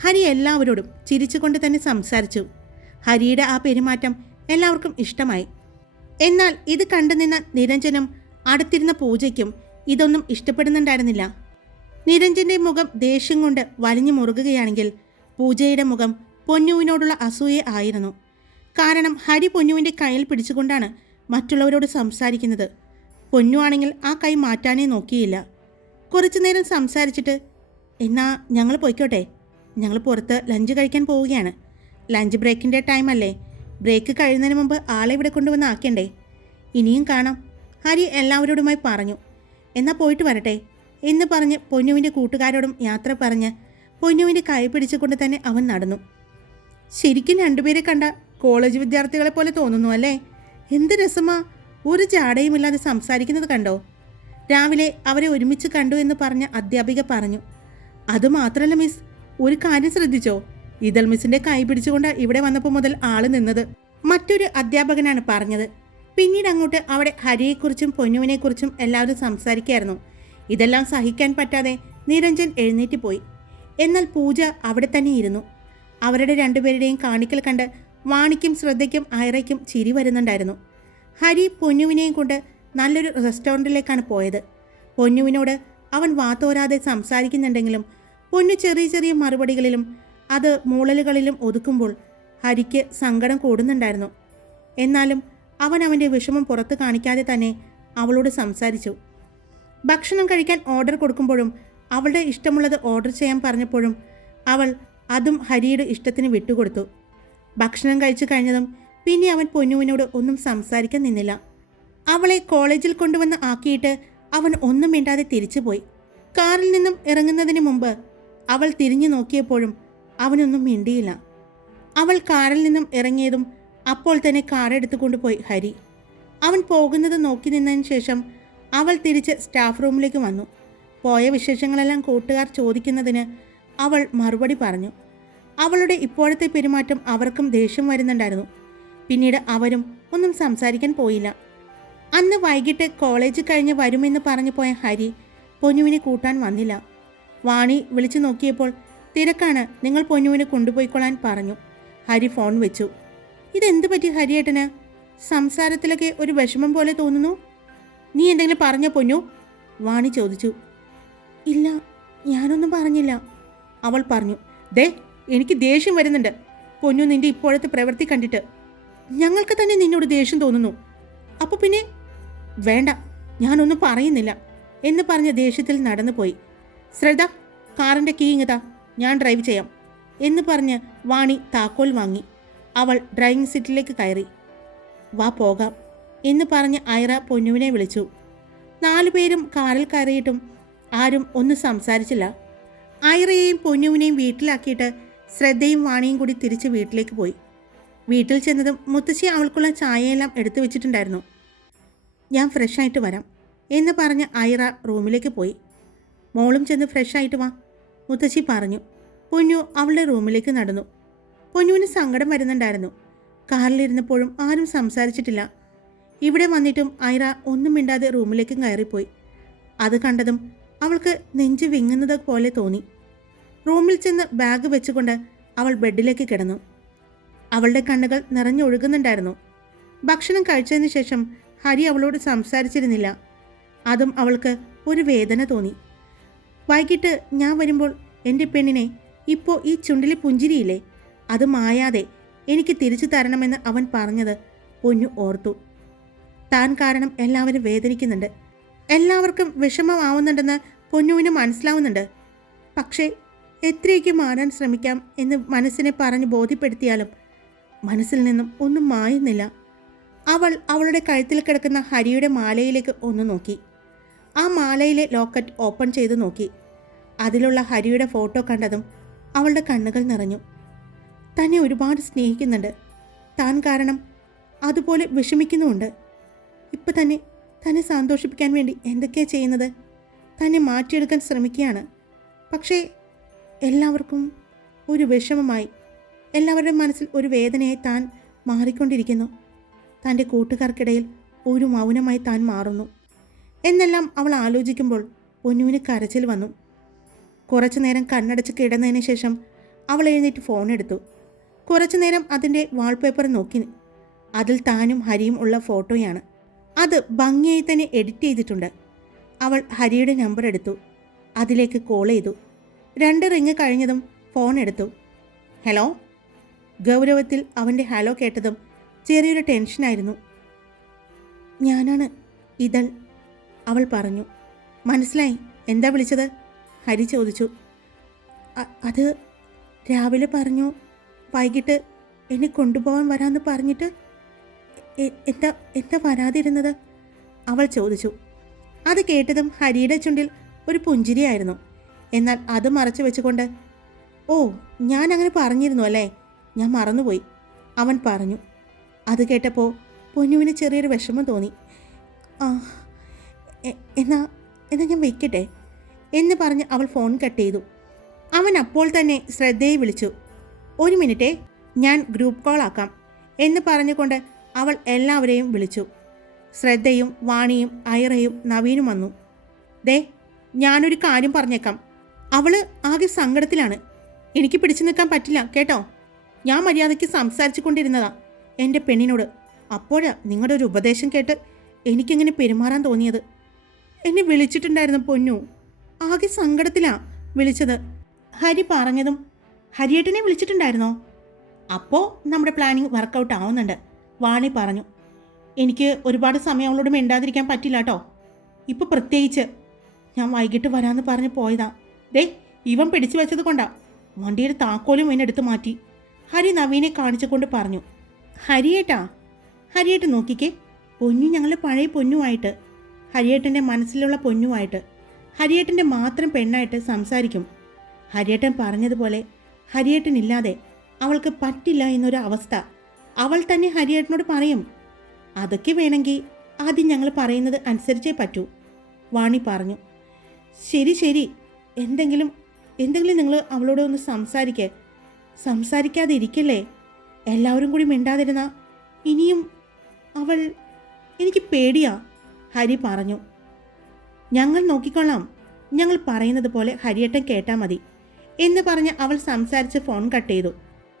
ഹരി എല്ലാവരോടും ചിരിച്ചുകൊണ്ട് തന്നെ സംസാരിച്ചു. ഹരിയുടെ ആ പെരുമാറ്റം എല്ലാവർക്കും ഇഷ്ടമായി. എന്നാൽ ഇത് കണ്ടുനിന്ന നിരഞ്ജനും അടുത്തിരുന്ന പൂജയ്ക്കും ഇതൊന്നും ഇഷ്ടപ്പെടുന്നുണ്ടായിരുന്നില്ല. നിരഞ്ജന്റെ മുഖം ദേഷ്യം കൊണ്ട് വലിഞ്ഞു മുറുകുകയാണെങ്കിൽ പൂജയുടെ മുഖം പൊന്നുവിനോടുള്ള അസൂയ ആയിരുന്നു. കാരണം ഹരി പൊന്നുവിന്റെ കയ്യിൽ പിടിച്ചുകൊണ്ടാണ് മറ്റുള്ളവരോട് സംസാരിക്കുന്നത്. പൊന്നു ആണെങ്കിൽ ആ കൈ മാറ്റാനേ നോക്കിയില്ല. കുറച്ചു നേരം സംസാരിച്ചിട്ട് എന്നാ ഞങ്ങൾ പോയിക്കോട്ടെ. ഞങ്ങൾ പുറത്ത് ലഞ്ച് കഴിക്കാൻ പോവുകയാണ്. ലഞ്ച് ബ്രേക്കിന്റെ ടൈം അല്ലേ. ബ്രേക്ക് കഴിയുന്നതിന് മുമ്പ് ആളെ ഇവിടെ കൊണ്ടുവന്ന് ആക്കണ്ടേ? ഇനിയും കാണാം. ഹരി എല്ലാവരോടുമായി പറഞ്ഞു. എന്നാൽ പോയിട്ട് വരട്ടെ. എന്ന് പറഞ്ഞ് പൊന്നുവിന്റെ കൂട്ടുകാരോടും യാത്ര പറഞ്ഞ് പൊന്നുവിന്റെ കൈ പിടിച്ചുകൊണ്ട് തന്നെ അവൻ നടന്നു. ശരിക്കും രണ്ടുപേരെ കണ്ട കോളേജ് വിദ്യാർത്ഥികളെ പോലെ തോന്നുന്നു അല്ലേ? എന്ത് രസമാ. ഒരു ചാടയുമില്ലാതെ സംസാരിക്കുന്നത് കണ്ടോ? രാവിലെ അവരെ ഒരുമിച്ച് കണ്ടു എന്ന് പറഞ്ഞ അധ്യാപിക പറഞ്ഞു. അതുമാത്രമല്ല മിസ് ഒരു കാര്യം ശ്രദ്ധിച്ചോ? ഇതൽ മിസ്സിന്റെ കൈ പിടിച്ചുകൊണ്ട് ഇവിടെ വന്നപ്പോൾ മുതൽ ആൾ നിന്നത് മറ്റൊരു അധ്യാപകനാണ് പറഞ്ഞത്. പിന്നീട് അങ്ങോട്ട് അവിടെ ഹരിയെക്കുറിച്ചും പൊന്നുവിനെക്കുറിച്ചും എല്ലാവരും സംസാരിക്കായിരുന്നു. ഇതെല്ലാം സഹിക്കാൻ പറ്റാതെ നിരഞ്ജൻ എഴുന്നേറ്റ് പോയി. എന്നാൽ പൂജ അവിടെ തന്നെ ഇരുന്നു. അവരുടെ രണ്ടുപേരുടെയും കാണിക്കൽ കണ്ട് വാണിക്കും ശ്രദ്ധയ്ക്കും ഐറയ്ക്കും ചിരി വരുന്നുണ്ടായിരുന്നു. ഹരി പൊന്നുവിനെയും കൊണ്ട് നല്ലൊരു റെസ്റ്റോറന്റിലേക്കാണ് പോയത്. പൊന്നുവിനോട് അവൻ വാത്തോരാതെ സംസാരിക്കുന്നുണ്ടെങ്കിലും പൊന്നു ചെറിയ ചെറിയ മറുപടികളിലും അത് മൂളലുകളിലും ഒതുക്കുമ്പോൾ ഹരിക്ക് സങ്കടം കൂടുന്നുണ്ടായിരുന്നു. എന്നാലും അവൻ അവന്റെ വിഷമം പുറത്ത് കാണിക്കാതെ തന്നെ അവളോട് സംസാരിച്ചു. ഭക്ഷണം കഴിക്കാൻ ഓർഡർ കൊടുക്കുമ്പോഴും അവളുടെ ഇഷ്ടമുള്ളത് ഓർഡർ ചെയ്യാൻ പറഞ്ഞപ്പോഴും അവൾ അതും ഹരിയുടെ ഇഷ്ടത്തിന് വിട്ടുകൊടുത്തു. ഭക്ഷണം കഴിച്ചു കഴിഞ്ഞതും പിന്നെ അവൻ പൊന്നുവിനോട് ഒന്നും സംസാരിക്കാൻ നിന്നില്ല. അവളെ കോളേജിൽ കൊണ്ടുവന്ന് ആക്കിയിട്ട് അവൻ ഒന്നും മിണ്ടാതെ തിരിച്ചുപോയി. കാറിൽ നിന്നും ഇറങ്ങുന്നതിന് മുമ്പ് അവൾ തിരിഞ്ഞു നോക്കിയപ്പോഴും അവനൊന്നും മിണ്ടിയില്ല. അവൾ കാറിൽ നിന്നും ഇറങ്ങിയതും അപ്പോൾ തന്നെ കാർ എടുത്തുകൊണ്ടുപോയി ഹരി. അവൻ പോകുന്നത് നോക്കി നിന്നതിന് ശേഷം അവൾ തിരിച്ച് സ്റ്റാഫ് റൂമിലേക്ക് വന്നു. പോയ വിശേഷങ്ങളെല്ലാം കൂട്ടുകാർ ചോദിക്കുന്നതിന് അവൾ മറുപടി പറഞ്ഞു. അവളുടെ ഇപ്പോഴത്തെ പെരുമാറ്റം അവർക്കും ദേഷ്യം വരുന്നുണ്ടായിരുന്നു. പിന്നീട് അവരും ഒന്നും സംസാരിക്കാൻ പോയില്ല. അന്ന് വൈകിട്ട് കോളേജ് കഴിഞ്ഞ് വരുമെന്ന് പറഞ്ഞു പോയ ഹരി പൊന്നുവിനെ കൂട്ടാൻ വന്നില്ല. വാണി വിളിച്ചു നോക്കിയപ്പോൾ തിരക്കാണ് നിങ്ങൾ പൊന്നുവിനെ കൊണ്ടുപോയിക്കൊള്ളാൻ പറഞ്ഞു. ഹരി ഫോൺ വെച്ചു. ഇതെന്ത് പറ്റി ഹരിയേട്ടന്? സംസാരത്തിലൊക്കെ ഒരു വിഷമം പോലെ തോന്നുന്നു. നീ എന്തെങ്കിലും പറഞ്ഞോ പൊന്നു? വാണി ചോദിച്ചു. ഇല്ല ഞാനൊന്നും പറഞ്ഞില്ല അവൾ പറഞ്ഞു. ദേ എനിക്ക് ദേഷ്യം വരുന്നുണ്ട്. പൊന്നു നിന്റെ ഇപ്പോഴത്തെ പ്രവൃത്തി കണ്ടിട്ട്. ഞങ്ങൾക്ക് തന്നെ നിന്നോട് ദേഷ്യം തോന്നുന്നു. അപ്പോൾ പിന്നെ? വേണ്ട ഞാനൊന്നും പറയുന്നില്ല. എന്ന് പറഞ്ഞ ദേഷ്യത്തിൽ നടന്നു പോയി. ശ്രദ്ധ കാറിന്റെ കീ ഇങ്ങതാ ഞാൻ ഡ്രൈവ് ചെയ്യാം. എന്ന് പറഞ്ഞ് വാണി താക്കോൽ വാങ്ങി. അവൾ ഡ്രൈവിംഗ് സീറ്റിലേക്ക് കയറി. വാ പോകാം. എന്ന് പറഞ്ഞ് ഐറ പൊന്നുവിനെ വിളിച്ചു. നാലുപേരും കാറിൽ കയറിയിട്ടും ആരും ഒന്നും സംസാരിച്ചില്ല. ഐറയെയും പൊന്നുവിനെയും വീട്ടിലാക്കിയിട്ട് ശ്രദ്ധയും വാണിയും കൂടി തിരിച്ച് വീട്ടിലേക്ക് പോയി. വീട്ടിൽ ചെന്നതും മുത്തശ്ശി അവൾക്കുള്ള ചായയെല്ലാം എടുത്തു വെച്ചിട്ടുണ്ടായിരുന്നു. ഞാൻ ഫ്രഷായിട്ട് വരാം എന്ന് പറഞ്ഞ് ഐറ റൂമിലേക്ക് പോയി. മോളും ചെന്ന് ഫ്രഷായിട്ട് വാ മുത്തശ്ശി പറഞ്ഞു. പൊന്നു അവളുടെ റൂമിലേക്ക് നടന്നു. പൊന്നുവിന് സങ്കടം വരുന്നുണ്ടായിരുന്നു. കാറിലിരുന്നപ്പോഴും ആരും സംസാരിച്ചിട്ടില്ല. ഇവിടെ വന്നിട്ടും ഐറ ഒന്നും മിണ്ടാതെ റൂമിലേക്ക് കയറിപ്പോയി. അത് കണ്ടതും അവൾക്ക് നെഞ്ച് വിങ്ങുന്നത് പോലെ തോന്നി. റൂമിൽ ചെന്ന് ബാഗ് വെച്ചുകൊണ്ട് അവൾ ബെഡിലേക്ക് കിടന്നു. അവളുടെ കണ്ണുകൾ നിറഞ്ഞൊഴുകുന്നുണ്ടായിരുന്നു ഭക്ഷണം കഴിച്ചതിന് ശേഷം ഹരി അവളോട് സംസാരിച്ചിരുന്നില്ല. അതും അവൾക്ക് ഒരു വേദന തോന്നി. വൈകിട്ട് ഞാൻ വരുമ്പോൾ എന്റെ പെണ്ണിനെ ഇപ്പോൾ ഈ ചുണ്ടിലെ പുഞ്ചിരിയില്ലേ? അത് മായാതെ എനിക്ക് തിരിച്ചു തരണമെന്ന് അവൻ പറഞ്ഞത് പൊന്നു ഓർത്തു. താൻ കാരണം എല്ലാവരും വേദനിക്കുന്നുണ്ട്. എല്ലാവർക്കും വിഷമമാവുന്നുണ്ടെന്ന് പൊന്നുവിന് മനസ്സിലാവുന്നുണ്ട്. പക്ഷേ എത്രയൊക്കെ മാറാൻ ശ്രമിക്കാം എന്ന് മനസ്സിനെ പറഞ്ഞ് ബോധ്യപ്പെടുത്തിയാലും മനസ്സിൽ നിന്നും ഒന്നും മായുന്നില്ല. അവൾ അവളുടെ കഴുത്തിൽ കിടക്കുന്ന ഹരിയുടെ മാലയിലേക്ക് ഒന്ന് നോക്കി. ആ മാലയിലെ ലോക്കറ്റ് ഓപ്പൺ ചെയ്തു നോക്കി. അതിലുള്ള ഹരിയുടെ ഫോട്ടോ കണ്ടതും അവളുടെ കണ്ണുകൾ നിറഞ്ഞു. തന്നെ ഒരുപാട് സ്നേഹിക്കുന്നുണ്ട്. താൻ കാരണം അതുപോലെ വിഷമിക്കുന്നുമുണ്ട്. ഇപ്പം തന്നെ തന്നെ സന്തോഷിപ്പിക്കാൻ വേണ്ടി എന്തൊക്കെയാണ് ചെയ്യുന്നത്? തന്നെ മാറ്റിയെടുക്കാൻ ശ്രമിക്കുകയാണ്. പക്ഷേ എല്ലാവർക്കും ഒരു വിഷമമായി എല്ലാവരുടെ മനസ്സിൽ ഒരു വേദനയെ താൻ മാറിക്കൊണ്ടിരിക്കുന്നു. തന്റെ കൂട്ടുകാർക്കിടയിൽ ഒരു മൗനമായി താൻ മാറുന്നു. എന്നെല്ലാം അവൾ ആലോചിക്കുമ്പോൾ പൊന്നുവിന് കരച്ചിൽ വന്നു. കുറച്ചു നേരം കണ്ണടച്ച് കിടന്നതിന് ശേഷം അവൾ എഴുന്നേറ്റ് ഫോൺ എടുത്തു. കുറച്ചു നേരം അതിന്റെ വാൾപേപ്പർ നോക്കി. അതിൽ താനും ഹരിയും ഉള്ള ഫോട്ടോയാണ്. അത് ഭംഗിയായി തന്നെ എഡിറ്റ് ചെയ്തിട്ടുണ്ട്. അവൾ ഹരിയുടെ നമ്പർ എടുത്തു. അതിലേക്ക് കോൾ ചെയ്തു. രണ്ട് റിങ് കഴിഞ്ഞതും ഫോൺ എടുത്തു. ഹലോ? ഗൗരവത്തിൽ അവന്റെ ഹലോ കേട്ടതും ചെറിയൊരു ടെൻഷനായിരുന്നു ഞാനാണ് ഇതൾ അവൾ പറഞ്ഞു. മനസ്സിലായി. എന്താ വിളിച്ചത്? ഹരി ചോദിച്ചു. അത് രാവിലെ പറഞ്ഞു. വൈകിട്ട് എന്നെ കൊണ്ടുപോകാൻ വരാമെന്ന് പറഞ്ഞിട്ട് എന്താ എന്താ വരാതിരുന്നത്? അവൾ ചോദിച്ചു. അത് കേട്ടതും ഹരിയുടെ ചുണ്ടിൽ ഒരു പുഞ്ചിരിയായിരുന്നു. എന്നാൽ അത് മറച്ചു വെച്ചുകൊണ്ട് ഓ ഞാൻ അങ്ങനെ പറഞ്ഞിരുന്നു അല്ലേ? ഞാൻ മറന്നുപോയി. അവൻ പറഞ്ഞു. അത് കേട്ടപ്പോൾ പൊന്നുവിന് ചെറിയൊരു വിഷമം തോന്നി. ആ എന്നാ എന്നാ ഞാൻ വയ്ക്കട്ടെ എന്ന് പറഞ്ഞ് അവൾ ഫോൺ കട്ട് ചെയ്തു. അവൻ അപ്പോൾ തന്നെ ശ്രദ്ധയെ വിളിച്ചു. ഒരു മിനിറ്റേ ഞാൻ ഗ്രൂപ്പ് കോൾ ആക്കാം എന്ന് പറഞ്ഞുകൊണ്ട് അവൾ എല്ലാവരെയും വിളിച്ചു. ശ്രദ്ധയും വാണിയും ഐറയും നവീനും വന്നു. ദേ ഞാനൊരു കാര്യം പറഞ്ഞേക്കാം. അവൾ ആകെ സങ്കടത്തിലാണ്. എനിക്ക് പിടിച്ചു നിൽക്കാൻ പറ്റില്ല കേട്ടോ? ഞാൻ മര്യാദയ്ക്ക് സംസാരിച്ചു കൊണ്ടിരുന്നതാ എന്റെ പെണ്ണിനോട്. അപ്പോഴാ നിങ്ങളുടെ ഒരു ഉപദേശം കേട്ട് എനിക്കിങ്ങനെ പെരുമാറാൻ തോന്നിയത്. എന്നെ വിളിച്ചിട്ടുണ്ടായിരുന്നു പൊന്നു. ആകെ സങ്കടത്തിലാ വിളിച്ചത്. ഹരി പറഞ്ഞതും ഹരിയേട്ടനെ വിളിച്ചിട്ടുണ്ടായിരുന്നോ? അപ്പോൾ നമ്മുടെ പ്ലാനിങ് വർക്കൗട്ട് ആവുന്നുണ്ട് വാണി പറഞ്ഞു. എനിക്ക് ഒരുപാട് സമയം അവളോട് മിണ്ടാതിരിക്കാൻ പറ്റില്ല കേട്ടോ? ഇപ്പോൾ പ്രത്യേകിച്ച് ഞാൻ വൈകിട്ട് വരാമെന്ന് പറഞ്ഞ് പോയതാ. ദേ ഇവൻ പിടിച്ചു വെച്ചത് കൊണ്ടാ. വണ്ടിയുടെ താക്കോലും ഇവനെടുത്ത് മാറ്റി. ഹരി നവീനെ കാണിച്ചുകൊണ്ട് പറഞ്ഞു. ഹരിയേട്ടാ ഹരിയേട്ട് നോക്കിക്കേ. പൊന്നു ഞങ്ങളുടെ പഴയ പൊന്നുമായിട്ട്. ഹരിയേട്ടന്റെ മനസ്സിലുള്ള പൊന്നുമായിട്ട്. ഹരിയേട്ടന്റെ മാത്രം പെണ്ണായിട്ട് സംസാരിക്കും. ഹരിയേട്ടൻ പറഞ്ഞതുപോലെ ഹരിയേട്ടനില്ലാതെ അവൾക്ക് പറ്റില്ല എന്നൊരു അവസ്ഥ അവൾ തന്നെ ഹരിയേട്ടനോട് പറയും. അതൊക്കെ വേണമെങ്കിൽ ആദ്യം ഞങ്ങൾ പറയുന്നത് അനുസരിച്ചേ പറ്റൂ വാണി പറഞ്ഞു. ശരി ശരി എന്തെങ്കിലും എന്തെങ്കിലും നിങ്ങൾ അവളോട് ഒന്ന് സംസാരിക്കേ. സംസാരിക്കാതെ ഇരിക്കല്ലേ? എല്ലാവരും കൂടി മിണ്ടാതിരുന്ന ഇനിയും അവൾ എനിക്ക് പേടിയാ ഹരി പറഞ്ഞു. ഞങ്ങൾ നോക്കിക്കൊള്ളാം. ഞങ്ങൾ പറയുന്നത് പോലെ ഹരിയേട്ടൻ കേട്ടാൽ മതി എന്ന് പറഞ്ഞ് അവൾ സംസാരിച്ച് ഫോൺ കട്ട് ചെയ്തു.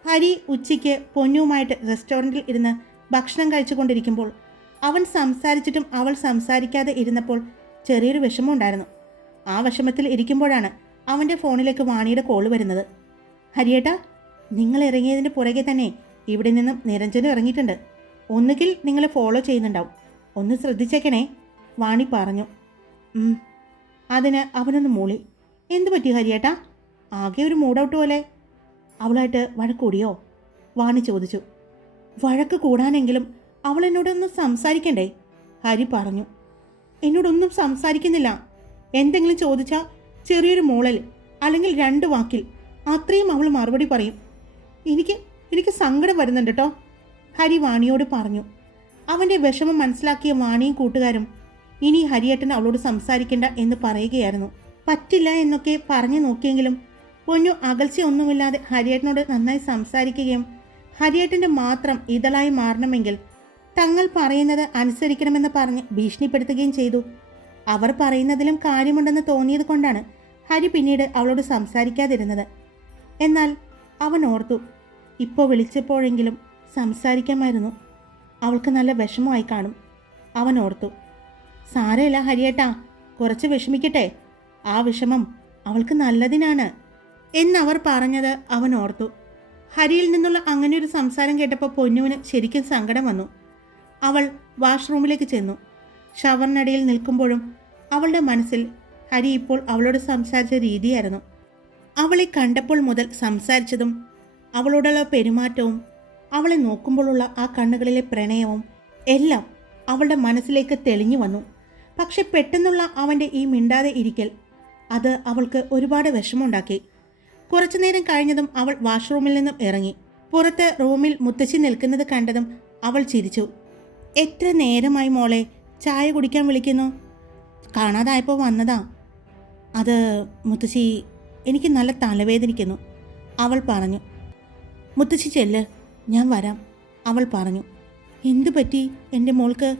ഹരി ഉച്ചയ്ക്ക് പൊന്നുവുമായിട്ട് റെസ്റ്റോറന്റിൽ ഇരുന്ന് ഭക്ഷണം കഴിച്ചുകൊണ്ടിരിക്കുമ്പോൾ അവൻ സംസാരിച്ചിട്ടും അവൾ സംസാരിക്കാതെ ഇരുന്നപ്പോൾ ചെറിയൊരു വിഷമമുണ്ടായിരുന്നു ആ വിഷമത്തിൽ ഇരിക്കുമ്പോഴാണ് അവന്റെ ഫോണിലേക്ക് വാണിയുടെ കോൾ വരുന്നത്. ഹരിയേട്ടാ നിങ്ങൾ ഇറങ്ങിയതിന്റെ പുറകെ തന്നെ ഇവിടെ നിന്നും നിരഞ്ജനും ഇറങ്ങിയിട്ടുണ്ട്. ഒന്നുകിൽ നിങ്ങൾ ഫോളോ ചെയ്യുന്നുണ്ടാവും. ഒന്ന് ശ്രദ്ധിച്ചേക്കണേ വാണി പറഞ്ഞു. അതിന് അവനൊന്ന് മൂളി. എന്തു പറ്റി ഹരിയേട്ടാ? ആകെ ഒരു മൂഡൌട്ട് പോലെ. അവളായിട്ട് വഴക്കൂടിയോ വാണി ചോദിച്ചു. വഴക്ക് കൂടാനെങ്കിലും അവൾ എന്നോടൊന്ന് സംസാരിക്കണ്ടേ? ഹരി പറഞ്ഞു. എന്നോടൊന്നും സംസാരിക്കുന്നില്ല. എന്തെങ്കിലും ചോദിച്ചാൽ ചെറിയൊരു മൂളൽ അല്ലെങ്കിൽ രണ്ട് വാക്കിൽ അത്രയും അവൾ മറുപടി പറയും. എനിക്ക് എനിക്ക് സങ്കടം വരുന്നുണ്ട് കേട്ടോ ഹരി വാണിയോട് പറഞ്ഞു. അവന്റെ വിഷമം മനസ്സിലാക്കിയ വാണിയും കൂട്ടുകാരും ഇനി ഹരിയേട്ടൻ അവളോട് സംസാരിക്കേണ്ട എന്ന് പറയുകയായിരുന്നു. പറ്റില്ല എന്നൊക്കെ പറഞ്ഞു നോക്കിയെങ്കിലും പൊന്നു അകൽച്ചയൊന്നുമില്ലാതെ ഹരിയേട്ടനോട് നന്നായി സംസാരിക്കുകയും ഹരിയേട്ടന്റെ മാത്രം ഇതളായി മാറണമെങ്കിൽ തങ്ങൾ പറയുന്നത് അനുസരിക്കണമെന്ന് പറഞ്ഞ് ഭീഷണിപ്പെടുത്തുകയും ചെയ്തു. അവർ പറയുന്നതിലും കാര്യമുണ്ടെന്ന് തോന്നിയത് കൊണ്ടാണ് ഹരി പിന്നീട് അവളോട് സംസാരിക്കാതിരുന്നത്. എന്നാൽ അവൻ ഓർത്തു ഇപ്പോൾ വിളിച്ചപ്പോഴെങ്കിലും സംസാരിക്കാമായിരുന്നു. അവൾക്ക് നല്ല വിഷമമായി കാണും. അവൻ ഓർത്തു സാരമില്ല ഹരിയേട്ടാ കുറച്ച് വിഷമിക്കട്ടെ. ആ വിഷമം അവൾക്ക് നല്ലതിനാണ്. എന്നവർ പറഞ്ഞത് അവൻ ഓർത്തു. ഹരിയിൽ നിന്നുള്ള അങ്ങനെ ഒരു സംസാരം കേട്ടപ്പോൾ പൊന്നുവിന് ശരിക്കും സങ്കടം വന്നു. അവൾ വാഷ്റൂമിലേക്ക് ചെന്നു. ഷവറിനടിയിൽ നിൽക്കുമ്പോഴും അവളുടെ മനസ്സിൽ ഹരി ഇപ്പോൾ അവളോട് സംസാരിച്ച രീതിയായിരുന്നു. അവളെ കണ്ടപ്പോൾ മുതൽ സംസാരിച്ചതും അവളോടുള്ള പെരുമാറ്റവും അവളെ നോക്കുമ്പോഴുള്ള ആ കണ്ണുകളിലെ പ്രണയവും എല്ലാം അവളുടെ മനസ്സിലേക്ക് തെളിഞ്ഞു വന്നു. പക്ഷെ പെട്ടെന്നുള്ള അവന്റെ ഈ മിണ്ടാതെ ഇരിക്കൽ അത് അവൾക്ക് ഒരുപാട് വിഷമമുണ്ടാക്കി. കുറച്ചു നേരം കഴിഞ്ഞതും അവൾ വാഷ്റൂമിൽ നിന്നും ഇറങ്ങി. പുറത്ത് റൂമിൽ മുത്തശ്ശി നിൽക്കുന്നത് കണ്ടതും അവൾ ചിരിച്ചു. എത്ര നേരമായി മോളെ ചായ കുടിക്കാൻ വിളിക്കുന്നു. കാണാതായപ്പോൾ വന്നതാ. അത് മുത്തശ്ശി എനിക്ക് നല്ല തലവേദനിക്കുന്നു. അവൾ പറഞ്ഞു മുത്തശ്ശി ചെല്ല് ഞാൻ വരാം. അവൾ പറഞ്ഞു എന്തു പറ്റി? എന്റെ മോൾക്ക്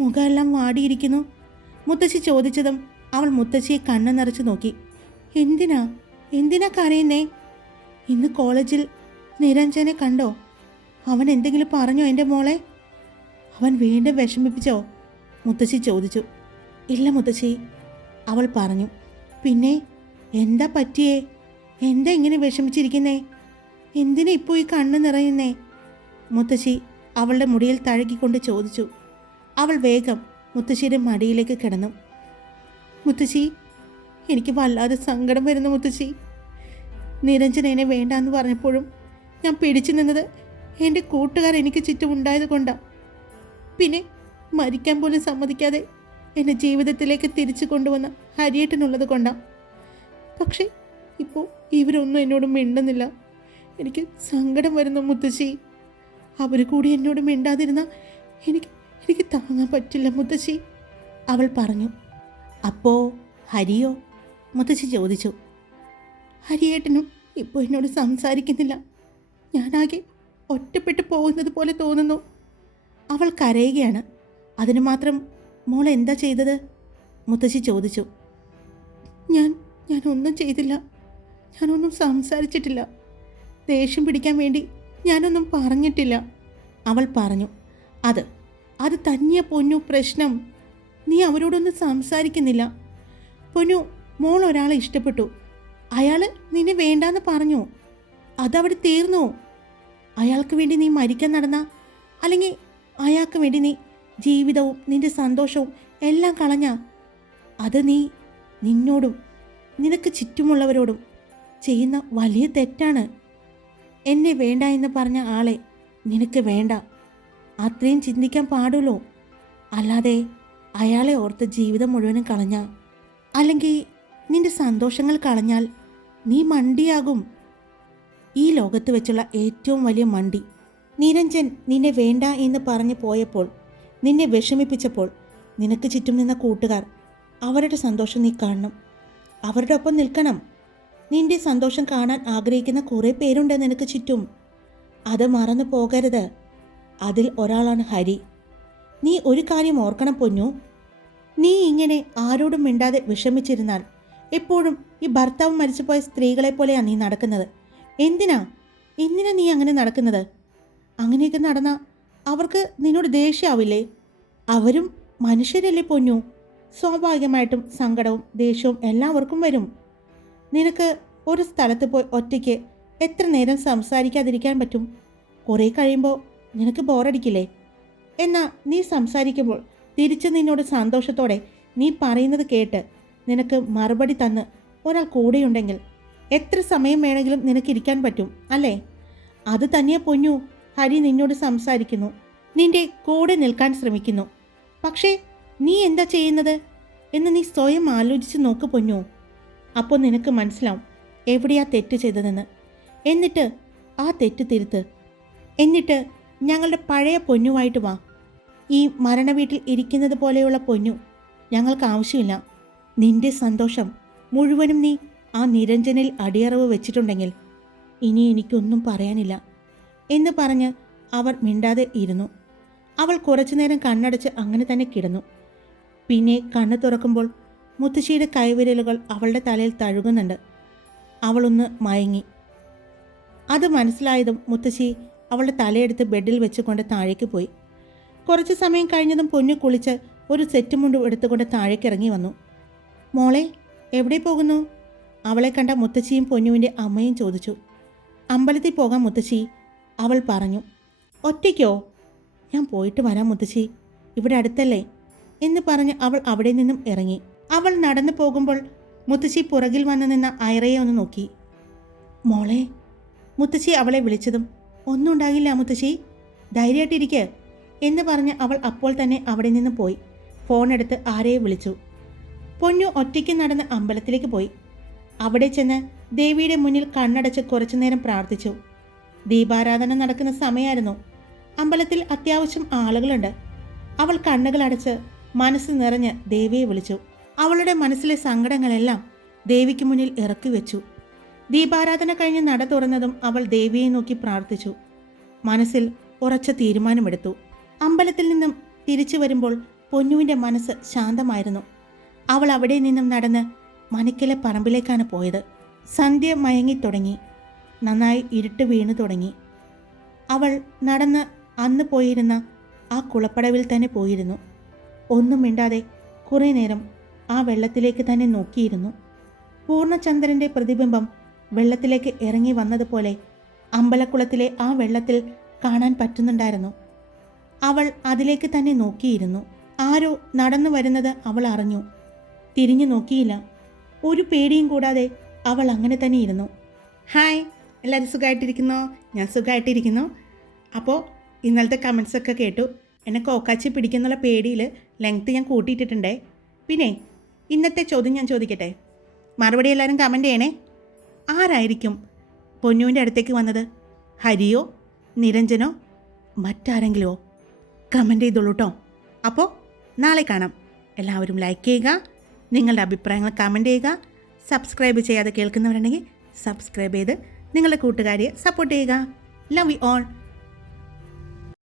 മുഖമെല്ലാം വാടിയിരിക്കുന്നു. മുത്തശ്ശി ചോദിച്ചതും അവൾ മുത്തശ്ശിയെ കണ്ണു നിറച്ച് നോക്കി. എന്തിനാ? എന്തിനാ കരയുന്നേ? ഇന്ന് കോളേജിൽ നിരഞ്ജനെ കണ്ടോ? അവൻ എന്തെങ്കിലും പറഞ്ഞോ എന്റെ മോളെ? അവൻ വീണ്ടും വിഷമിപ്പിച്ചോ? മുത്തശ്ശി ചോദിച്ചു. ഇല്ല മുത്തശ്ശി അവൾ പറഞ്ഞു. പിന്നെ എന്താ പറ്റിയേ? എന്താ ഇങ്ങനെ വിഷമിച്ചിരിക്കുന്നേ? എന്തിനാ ഇപ്പോൾ ഈ കണ്ണ് നിറയുന്നേ? മുത്തശ്ശി അവളുടെ മുടിയിൽ തഴുകിക്കൊണ്ട് ചോദിച്ചു. അവൾ വേഗം മുത്തശ്ശിയുടെ മടിയിലേക്ക് കിടന്നു. മുത്തശ്ശി എനിക്ക് വല്ലാതെ സങ്കടം വരുന്നു മുത്തശ്ശി. നിരഞ്ജന എന്നെ വേണ്ടാന്ന് പറഞ്ഞപ്പോഴും ഞാൻ പിടിച്ചു നിന്നത് എന്റെ കൂട്ടുകാർ എനിക്ക് ചുറ്റും ഉണ്ടായത് കൊണ്ടാണ് പിന്നെ മരിക്കാൻ പോലും സമ്മതിക്കാതെ എന്നെ ജീവിതത്തിലേക്ക് തിരിച്ചു കൊണ്ടുവന്ന ഹരിയേട്ടനുള്ളത് കൊണ്ടാണ് പക്ഷേ ഇപ്പോൾ ഇവരൊന്നും എന്നോട് മിണ്ടുന്നില്ല. എനിക്ക് സങ്കടം വരുന്നു മുത്തശ്ശി. അവർ കൂടി എന്നോട് മിണ്ടാതിരുന്ന എനിക്ക് എനിക്ക് താങ്ങാൻ പറ്റില്ല മുത്തശ്ശി. അവൾ പറഞ്ഞു അപ്പോൾ ഹരിയോ? മുത്തശ്ശി ചോദിച്ചു. ഹരിയേട്ടനും ഇപ്പോൾ എന്നോട് സംസാരിക്കുന്നില്ല. ഞാനാകെ ഒറ്റപ്പെട്ടു പോകുന്നത് പോലെ തോന്നുന്നു. അവൾ കരയുകയാണ്. അതിന് മാത്രം മോൾ എന്താ ചെയ്തത്? മുത്തശ്ശി ചോദിച്ചു. ഞാൻ ഞാൻ ഒന്നും ചെയ്തില്ല. ഞാനൊന്നും സംസാരിച്ചിട്ടില്ല. ദേഷ്യം പിടിക്കാൻ വേണ്ടി ഞാനൊന്നും പറഞ്ഞിട്ടില്ല. അവൾ പറഞ്ഞു അത് അത് തന്നെയ പൊന്നു പ്രശ്നം. നീ അവരോടൊന്നും സംസാരിക്കുന്നില്ല. പൊന്നു മോൾ ഒരാളെ ഇഷ്ടപ്പെട്ടു. അയാൾ നിന്നെ വേണ്ടാന്ന് പറഞ്ഞു. അതവിടെ തീർന്നു. അയാൾക്ക് വേണ്ടി നീ മരിക്കാൻ നടന്ന അല്ലെങ്കിൽ അയാൾക്ക് വേണ്ടി നീ ജീവിതവും നിന്റെ സന്തോഷവും എല്ലാം കളഞ്ഞ അത് നീ നിന്നോടും നിനക്ക് ചുറ്റുമുള്ളവരോടും ചെയ്യുന്ന വലിയ തെറ്റാണ്. എന്നെ വേണ്ട എന്ന് പറഞ്ഞ ആളെ നിനക്ക് വേണ്ട. അത്രയും ചിന്തിക്കാൻ പാടുള്ളൂ. അല്ലാതെ അയാളെ ഓർത്ത് ജീവിതം മുഴുവനും കളഞ്ഞ അല്ലെങ്കിൽ നിന്റെ സന്തോഷങ്ങൾ കളഞ്ഞാൽ നീ മണ്ടിയാകും. ഈ ലോകത്ത് വെച്ചുള്ള ഏറ്റവും വലിയ മണ്ടി. നിരഞ്ജൻ നിന്നെ വേണ്ട എന്ന് പറഞ്ഞു പോയപ്പോൾ നിന്നെ വിഷമിപ്പിച്ചപ്പോൾ നിനക്ക് ചുറ്റും നിന്ന കൂട്ടുകാർ അവരുടെ സന്തോഷം നീ കാണണം. അവരുടെ ഒപ്പം നിൽക്കണം. നിന്റെ സന്തോഷം കാണാൻ ആഗ്രഹിക്കുന്ന കുറേ പേരുണ്ട് നിനക്ക് ചുറ്റും. അത് മറന്നു പോകരുത്. അതിൽ ഒരാളാണ് ഹരി. നീ ഒരു കാര്യം ഓർക്കണം പൊന്നു. നീ ഇങ്ങനെ ആരോടും മിണ്ടാതെ വിഷമിച്ചിരുന്നാൽ എപ്പോഴും ഈ ഭർത്താവ് മരിച്ചുപോയ സ്ത്രീകളെ പോലെയാണ് നീ നടക്കുന്നത്. എന്തിനാ? എന്തിനാ നീ അങ്ങനെ നടക്കുന്നത്? അങ്ങനെയൊക്കെ നടന്നാൽ അവർക്ക് നിന്നോട് ദേഷ്യമാവില്ലേ അവരും മനുഷ്യരല്ലേ പൊന്നു? സ്വാഭാവികമായിട്ടും സങ്കടവും ദേഷ്യവും എല്ലാവർക്കും വരും. നിനക്ക് ഒരു സ്ഥലത്ത് പോയി ഒറ്റയ്ക്ക് എത്ര നേരം സംസാരിക്കാതിരിക്കാൻ പറ്റും? കുറേ കഴിയുമ്പോൾ നിനക്ക് ബോറടിക്കില്ലേ? എന്നാൽ നീ സംസാരിക്കുമ്പോൾ തിരിച്ച് നിന്നോട് സന്തോഷത്തോടെ നീ പറയുന്നത് കേട്ട് നിനക്ക് മറുപടി തന്ന് ഒരാൾ കൂടെയുണ്ടെങ്കിൽ എത്ര സമയം വേണമെങ്കിലും നിനക്ക് ഇരിക്കാൻ പറ്റും അല്ലേ? അത് തന്നെയാ പൊന്നു. ഹരി നിന്നോട് സംസാരിക്കുന്നു. നിന്റെ കൂടെ നിൽക്കാൻ ശ്രമിക്കുന്നു. പക്ഷേ നീ എന്താ ചെയ്യുന്നത്? എന്ന് നീ സ്വയം ആലോചിച്ച് നോക്ക് പൊന്നു. അപ്പോൾ നിനക്ക് മനസ്സിലാവും എവിടെയാ തെറ്റ് ചെയ്തതെന്ന്. എന്നിട്ട് ആ തെറ്റ് തിരുത്ത്. എന്നിട്ട് ഞങ്ങളുടെ പഴയ പൊന്നുമായിട്ട് വാ. ഈ മരണ വീട്ടിൽ ഇരിക്കുന്നത് പോലെയുള്ള പൊന്നു ഞങ്ങൾക്ക് ആവശ്യമില്ല. നിന്റെ സന്തോഷം മുഴുവനും നീ ആ നിരഞ്ജനിൽ അടിയറവ് വെച്ചിട്ടുണ്ടെങ്കിൽ ഇനി എനിക്കൊന്നും പറയാനില്ല എന്ന് പറഞ്ഞ് അവർ മിണ്ടാതെ ഇരുന്നു. അവൾ കുറച്ചുനേരം കണ്ണടച്ച് അങ്ങനെ തന്നെ കിടന്നു. പിന്നെ കണ്ണു തുറക്കുമ്പോൾ മുത്തശ്ശിയുടെ കൈവിരലുകൾ അവളുടെ തലയിൽ തഴുകുന്നുണ്ട്. അവളൊന്ന് മയങ്ങി. അത് മനസ്സിലായതും മുത്തശ്ശി അവളുടെ തലയെടുത്ത് ബെഡിൽ വെച്ചുകൊണ്ട് താഴേക്ക് പോയി. കുറച്ച് സമയം കഴിഞ്ഞതും പൊന്നു കുളിച്ച് ഒരു സെറ്റ് മുണ്ടും എടുത്തുകൊണ്ട് താഴേക്ക് ഇറങ്ങി വന്നു. മോളെ എവിടെ പോകുന്നു? അവളെ കണ്ട മുത്തശ്ശിയും പൊന്നുവിന്റെ അമ്മയും ചോദിച്ചു. അമ്പലത്തിൽ പോകാം മുത്തശ്ശി അവൾ പറഞ്ഞു. ഒറ്റയ്ക്കോ? ഞാൻ പോയിട്ട് വരാം മുത്തശ്ശി. ഇവിടെ അടുത്തല്ലേ? എന്ന് പറഞ്ഞ് അവൾ അവിടെ നിന്നും ഇറങ്ങി. അവൾ നടന്നു പോകുമ്പോൾ മുത്തശ്ശി പുറകിൽ വന്നു നിന്ന ഐറയെ ഒന്ന് നോക്കി. മോളെ മുത്തശ്ശി അവളെ വിളിച്ചതും ഒന്നും ഉണ്ടാകില്ല മുത്തശ്ശി. ധൈര്യമായിട്ടിരിക്കുക എന്ന് പറഞ്ഞ് അവൾ അപ്പോൾ തന്നെ അവിടെ നിന്ന് പോയി. ഫോൺ എടുത്ത് ആരെയെ വിളിച്ചു. പൊന്നു ഒറ്റയ്ക്ക് നടന്ന് അമ്പലത്തിലേക്ക് പോയി. അവിടെ ചെന്ന് ദേവിയുടെ മുന്നിൽ കണ്ണടച്ച് കുറച്ചു നേരം പ്രാർത്ഥിച്ചു. ദീപാരാധന നടക്കുന്ന സമയമായിരുന്നു. അമ്പലത്തിൽ അത്യാവശ്യം ആളുകളുണ്ട്. അവൾ കണ്ണുകൾ അടച്ച് മനസ്സ് നിറഞ്ഞ് ദേവിയെ വിളിച്ചു. അവളുടെ മനസ്സിലെ സങ്കടങ്ങളെല്ലാം ദേവിക്ക് മുന്നിൽ ഇറക്കി വെച്ചു. ദീപാരാധന കഴിഞ്ഞ് നട തുറന്നതും അവൾ ദേവിയെ നോക്കി പ്രാർത്ഥിച്ചു. മനസ്സിൽ ഉറച്ച തീരുമാനമെടുത്തു. അമ്പലത്തിൽ നിന്നും തിരിച്ചു വരുമ്പോൾ പൊന്നുവിന്റെ മനസ്സ് ശാന്തമായിരുന്നു. അവൾ അവിടെ നിന്നും നടന്ന് മനക്കിലെ പറമ്പിലേക്കാണ് പോയത്. സന്ധ്യ മയങ്ങിത്തുടങ്ങി നന്നായി ഇരുട്ട് വീണു തുടങ്ങി. അവൾ നടന്ന് അന്ന് പോയിരുന്ന ആ കുളപ്പടവിൽ തന്നെ പോയിരുന്നു. ഒന്നും മിണ്ടാതെ കുറേ നേരം ആ വെള്ളത്തിലേക്ക് തന്നെ നോക്കിയിരുന്നു. പൂർണചന്ദ്രന്റെ പ്രതിബിംബം വെള്ളത്തിലേക്ക് ഇറങ്ങി വന്നതുപോലെ അമ്പലക്കുളത്തിലെ ആ വെള്ളത്തിൽ കാണാൻ പറ്റുന്നുണ്ടായിരുന്നു. അവൾ അതിലേക്ക് തന്നെ നോക്കിയിരുന്നു. ആരോ നടന്നു വരുന്നത് അവൾ അറിഞ്ഞു. തിരിഞ്ഞു നോക്കിയില്ല. ഒരു പേടിയും കൂടാതെ അവൾ അങ്ങനെ തന്നെ ഇരുന്നു. ഹായ് എല്ലാവരും സുഖമായിട്ടിരിക്കുന്നോ? ഞാൻ സുഖമായിട്ടിരിക്കുന്നു. അപ്പോൾ ഇന്നലത്തെ കമൻസ് ഒക്കെ കേട്ടു. എന്നെ കോക്കാച്ചി പിടിക്കുന്നുള്ള പേടിയിൽ ലെങ്ത്ത് ഞാൻ കൂട്ടിയിട്ടിട്ടുണ്ടേ. പിന്നെ ഇന്നത്തെ ചോദ്യം ഞാൻ ചോദിക്കട്ടെ? മറുപടി എല്ലാവരും കമന്റ് ചെയ്യണേ. ആരായിരിക്കും പൊന്നുവിന്റെ അടുത്തേക്ക് വന്നത്? ഹരിയോ നിരഞ്ജനോ മറ്റാരെങ്കിലുമോ? കമന്റ് ചെയ്തോളൂ കേട്ടോ അപ്പോൾ നാളെ കാണാം. എല്ലാവരും ലൈക്ക് ചെയ്യുക നിങ്ങളുടെ അഭിപ്രായങ്ങൾ കമന്റ് ചെയ്യുക സബ്സ്ക്രൈബ് ചെയ്യാതെ കേൾക്കുന്നവരുണ്ടെങ്കിൽ സബ്സ്ക്രൈബ് ചെയ്ത് നിങ്ങളുടെ കൂട്ടുകാരിയെ സപ്പോർട്ട് ചെയ്യുക. Love you all